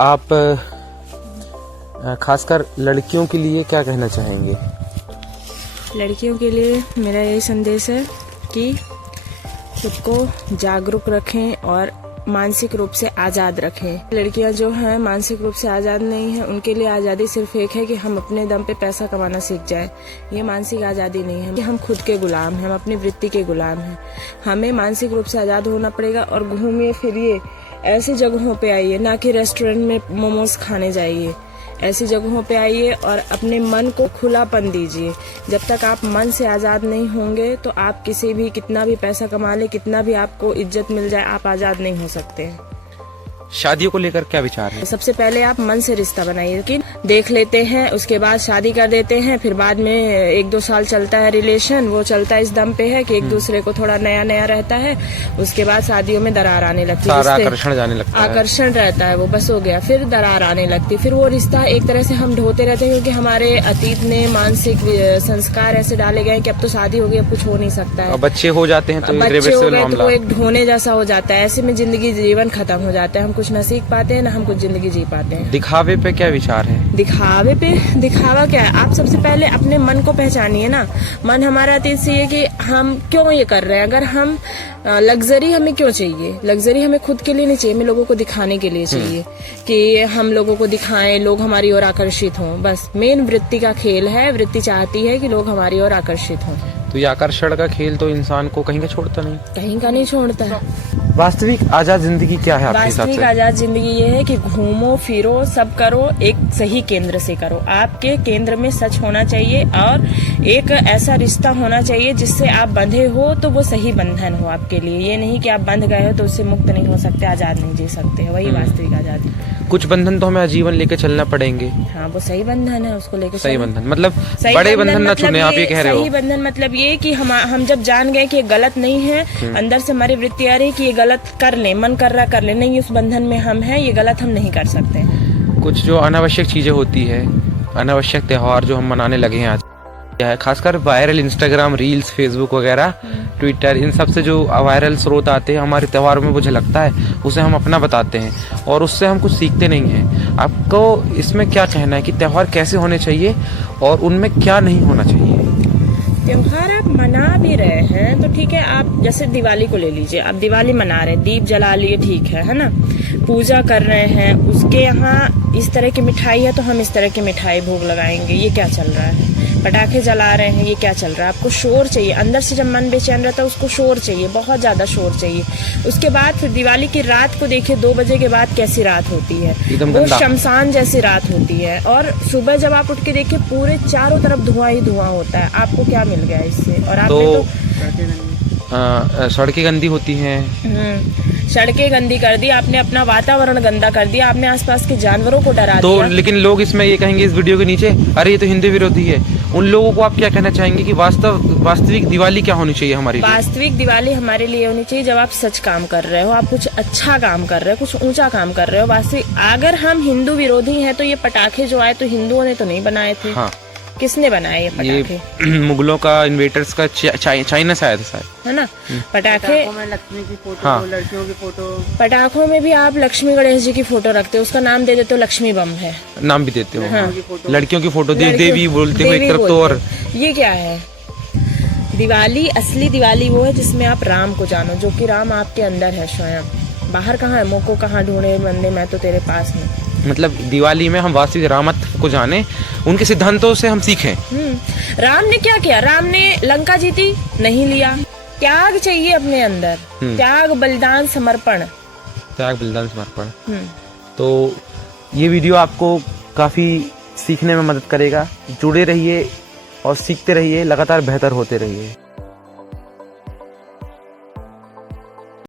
आप खासकर लड़कियों के लिए क्या कहना चाहेंगे? लड़कियों के लिए मेरा यही संदेश है कि खुद को जागरूक रखें और मानसिक रूप से आज़ाद रखें। लड़कियां जो हैं मानसिक रूप से आज़ाद नहीं हैं, उनके लिए आज़ादी सिर्फ एक है कि हम अपने दम पे पैसा कमाना सीख जाएं। ये मानसिक आज़ादी नहीं है कि हम खुद के गुलाम हैं, हम अपनी वृत्ति के गुलाम हैं। हमें मानसिक रूप से आज़ाद होना पड़ेगा और घूमिए फिरिए, ऐसी जगहों पे आइए, ना कि रेस्टोरेंट में मोमोज खाने जाइए। ऐसी जगहों पे आइए और अपने मन को खुलापन दीजिए। जब तक आप मन से आज़ाद नहीं होंगे तो आप किसी भी कितना भी पैसा कमा ले, कितना भी आपको इज्जत मिल जाए, आप आज़ाद नहीं हो सकते हैं। शादियों को लेकर क्या विचार है? सबसे पहले आप मन से रिश्ता बनाइए, लेकिन देख लेते हैं, उसके बाद शादी कर देते हैं, फिर बाद में 1-2 साल चलता है रिलेशन, वो चलता है इस दम पे है कि एक दूसरे को थोड़ा नया नया रहता है, उसके बाद शादियों में दरार आने लगती है, आकर्षण जाने लगता है, आकर्षण रहता है, वो बस हो गया, फिर दरार आने लगती है। फिर वो रिश्ता एक तरह से हम ढोते रहते हैं, क्योंकि हमारे अतीत में मानसिक संस्कार ऐसे डाले गए कि अब तो शादी हो गई, अब कुछ हो नहीं सकता है। बच्चे हो जाते हैं तो बच्चे हो गए तो वो एक ढोने जैसा हो जाता है। ऐसे में जिंदगी जीवन खत्म हो जाता है, हम कुछ न सीख पाते हैं, ना हम कुछ जिंदगी जी पाते हैं। दिखावे पे क्या विचार है? दिखावे पे, दिखावा क्या है? आप सबसे पहले अपने मन को पहचानिए ना। मन हमारा अतीत से ये कि हम क्यों ये कर रहे हैं। अगर हम लग्जरी हमें क्यों चाहिए? लग्जरी हमें खुद के लिए नहीं चाहिए, हमें लोगों को दिखाने के लिए चाहिए कि हम लोगों को दिखाएं, लोग हमारी ओर आकर्षित हों। बस मेन वृत्ति का खेल है। वृत्ति चाहती है कि लोग हमारी ओर आकर्षित हों। तो ये आकर्षण का खेल तो इंसान को कहीं का छोड़ता नहीं, कहीं का नहीं छोड़ता है। वास्तविक आजाद जिंदगी क्या है आपके हिसाब से? वास्तविक आजाद जिंदगी ये है कि घूमो फिरो सब करो, एक सही केंद्र से करो। आपके केंद्र में सच होना चाहिए और एक ऐसा रिश्ता होना चाहिए जिससे आप बंधे हो तो वो सही बंधन हो आपके लिए। ये नहीं कि आप बंध गए हो तो उससे मुक्त नहीं हो सकते, आजाद नहीं जी सकते। वही वास्तविक आजादी। कुछ बंधन तो हमें आजीवन लेके चलना पड़ेंगे। हाँ, वो सही बंधन है, उसको लेके सही बंधन मतलब बड़े बंधन न चुने, आप ये कह रहे हो? सही बंधन मतलब ये कि हम जब जान गए कि ये गलत नहीं है, अंदर से हमारी वृत्ति आ रही कि ये गलत कर ले, मन कर रहा कर ले, नहीं उस बंधन में हम हैं, ये गलत हम नहीं कर सकते। कुछ जो अनावश्यक चीजें होती है, अनावश्यक त्योहार जो हम मनाने लगे हैं आज, खासकर वायरल इंस्टाग्राम रील्स, फेसबुक वगैरह, ट्विटर, इन सब से जो वायरल स्रोत आते हैं हमारे त्योहारों में, वो झलकता है, उसे हम अपना बताते हैं और उससे हम कुछ सीखते नहीं हैं। आपको इसमें क्या कहना है कि त्योहार कैसे होने चाहिए और उनमें क्या नहीं होना चाहिए? त्योहार आप मना भी रहे हैं तो ठीक है। आप जैसे दिवाली को ले लीजिए, आप दिवाली मना रहे, दीप जला लिए, ठीक है ना, पूजा कर रहे हैं, उसके यहाँ इस तरह की मिठाई है तो हम इस तरह की मिठाई भोग लगाएंगे, ये क्या चल रहा है? पटाखे जला रहे हैं, ये क्या चल रहा है? आपको शोर चाहिए अंदर से, जब मन बेचैन रहता है उसको शोर चाहिए, बहुत ज्यादा शोर चाहिए। उसके बाद फिर दिवाली की रात को देखिए, 2 बजे के बाद कैसी रात होती है, वो शमशान जैसी रात होती है। और सुबह जब आप उठ के देखिए, पूरे चारों तरफ धुआं ही धुआं होता है। आपको क्या मिल गया इससे? और आपने सड़कें गंदी होती हैं, सड़कें गंदी कर दी आपने, अपना वातावरण गंदा कर दिया आपने, आसपास के जानवरों को डरा दिया। लेकिन लोग इसमें ये कहेंगे इस वीडियो के नीचे, अरे ये तो हिंदू विरोधी है। उन लोगों को आप क्या कहना चाहेंगे कि वास्तविक दिवाली क्या होनी चाहिए हमारी? वास्तविक दिवाली हमारे लिए होनी चाहिए जब आप सच काम कर रहे हो, आप कुछ अच्छा काम कर रहे हो, कुछ ऊंचा काम कर रहे हो। वास्तविक अगर हम हिंदू विरोधी हैं तो ये पटाखे जो आए तो हिंदुओं ने तो नहीं बनाए थे। हाँ। किसने बनाए ये पटाखे? ये मुगलों का, इन्वेटर्स का, चाइना से आया था शायद, है ना? पटाखे में लक्ष्मी की फोटो, हाँ। लड़कियों की फोटो, पटाखों में भी आप लक्ष्मी गणेश जी की फोटो रखते हो, उसका नाम दे देते हो लक्ष्मी बम है, नाम भी देते हो। हाँ। लड़कियों की फोटो देवी बोलते हो एक तरफ तो, और ये क्या है? दिवाली, असली दिवाली वो है जिसमें आप राम को जानो, जो कि राम आपके अंदर है स्वयं। बाहर कहाँ है? मोको कहाँ ढूंढे बंदे, मैं तो तेरे पास हूँ। मतलब दिवाली में हम वास्तविक रामत्व को जाने, उनके सिद्धांतों से हम सीखें। राम ने क्या किया? राम ने लंका जीती, नहीं लिया। त्याग चाहिए अपने अंदर, त्याग, बलिदान, समर्पण। त्याग, बलिदान, समर्पण। तो ये वीडियो आपको काफी सीखने में मदद करेगा। जुड़े रहिए और सीखते रहिए, लगातार बेहतर होते रहिए।